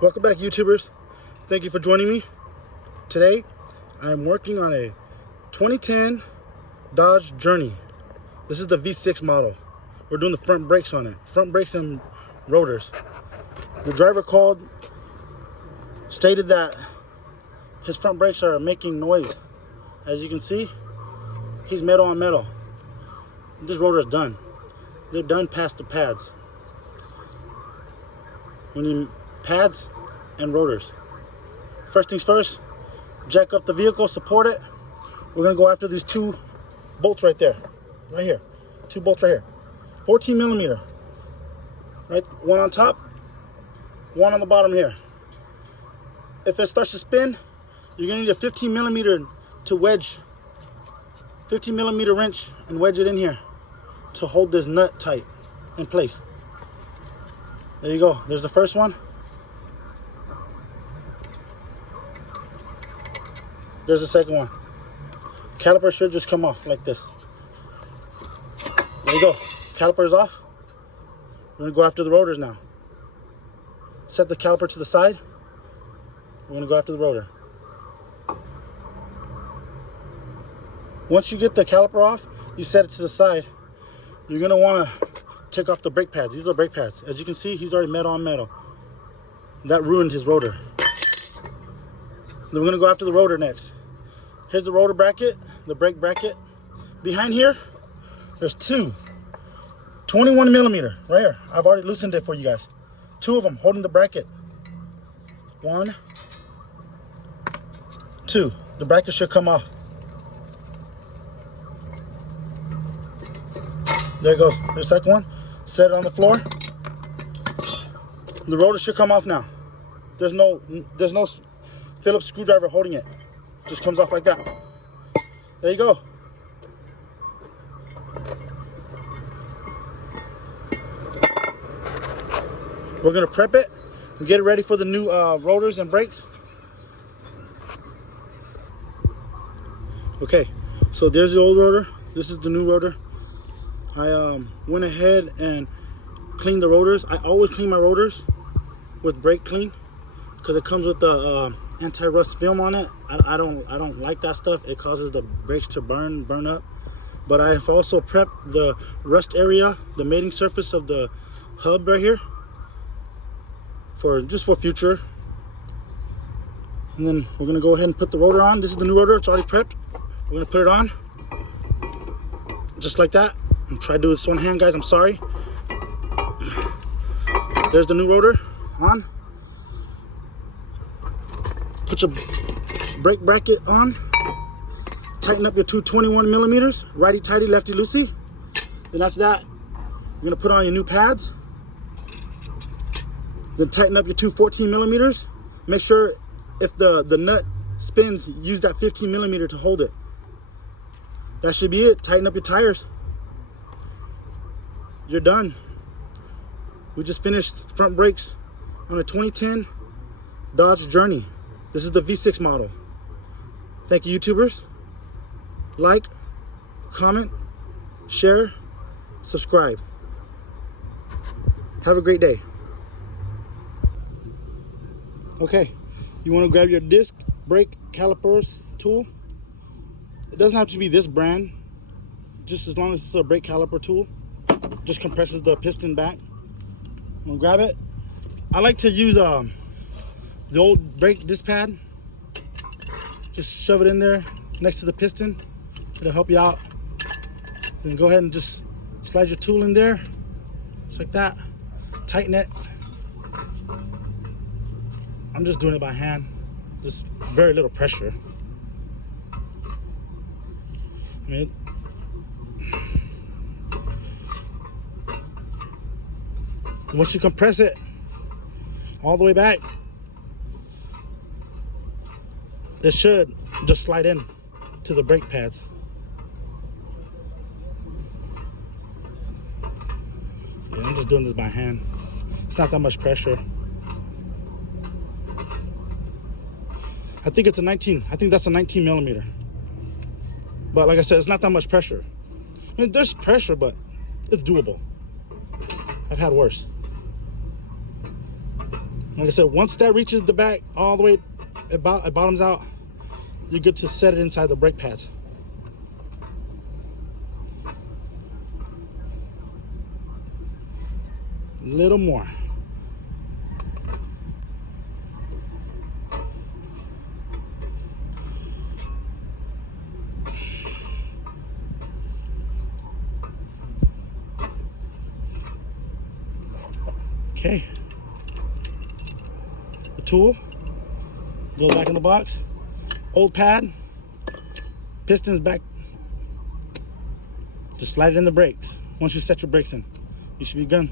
Welcome back, YouTubers. Thank you for joining me. Today, I am working on a 2010 Dodge Journey. This is the V6 model. We're doing the front brakes on it. Front brakes and rotors. The driver stated that his front brakes are making noise. As you can see, he's metal on metal. This rotor is done. They're done past the pads. We need pads and rotors. First things first, jack up the vehicle, support it. We're gonna go after these two bolts right there, right here. Two bolts right here. 14 millimeter, right? One on top, one on the bottom here. If it starts to spin, you're gonna need a 15 millimeter to wedge, 15 millimeter wrench and wedge it in here to hold this nut tight in place. There you go, there's the first one. There's the second one. Caliper should just come off like this. There you go. Caliper is off. We're gonna go after the rotors now. Set the caliper to the side. We're gonna go after the rotor. Once you get the caliper off, you set it to the side. You're gonna wanna take off the brake pads. These are the brake pads. As you can see, he's already metal on metal. That ruined his rotor. Then we're gonna go after the rotor next. Here's the rotor bracket, the brake bracket. Behind here, there's two 21 millimeter right here. I've already loosened it for you guys. Two of them holding the bracket. One, two. The bracket should come off. There it goes. There's the second one. Set it on the floor. The rotor should come off now. There's no Phillips screwdriver holding it. Just comes off like that. There you go. We're gonna prep it and get it ready for the new rotors and brakes. Okay, so there's the old rotor. This is the new rotor. I went ahead and cleaned the rotors. I always clean my rotors with brake clean because it comes with the anti-rust film on it. I don't like that stuff. It causes the brakes to burn up. But I have also prepped the rust area, the mating surface of the hub right here, just for future. And then we're gonna go ahead and put the rotor on. This is the new rotor. It's already prepped. We're gonna put it on just like that. I'm trying to do this one hand, guys. I'm sorry. There's the new rotor on. Put your brake bracket on. Tighten up your two 21 millimeters. Righty tighty, lefty loosey. Then after that, you're gonna put on your new pads. Then tighten up your two 14 millimeters. Make sure if the nut spins, use that 15 millimeter to hold it. That should be it. Tighten up your tires. You're done. We just finished front brakes on a 2010 Dodge Journey. This is the V6 model. Thank you, YouTubers. Like, comment, share, subscribe. Have a great day. Okay, you want to grab your disc brake calipers tool. It doesn't have to be this brand, just as long as it's a brake caliper tool. Just compresses the piston back. I'm gonna grab it. I like to use the old brake disc pad. Just shove it in there next to the piston. It'll help you out. Then go ahead and just slide your tool in there, just like that. Tighten it. I'm just doing it by hand. Just very little pressure. I mean, once you compress it all the way back, it should just slide in to the brake pads. Yeah, I'm just doing this by hand. It's not that much pressure. I think it's a 19. I think that's a 19 millimeter. But like I said, it's not that much pressure. I mean, there's pressure, but it's doable. I've had worse. Like I said, once that reaches the back all the way, it bottoms out, you're good to set it inside the brake pads. A little more. Okay. The tool goes back in the box. Old pad, pistons back. Just slide it in the brakes. Once you set your brakes in, you should be done.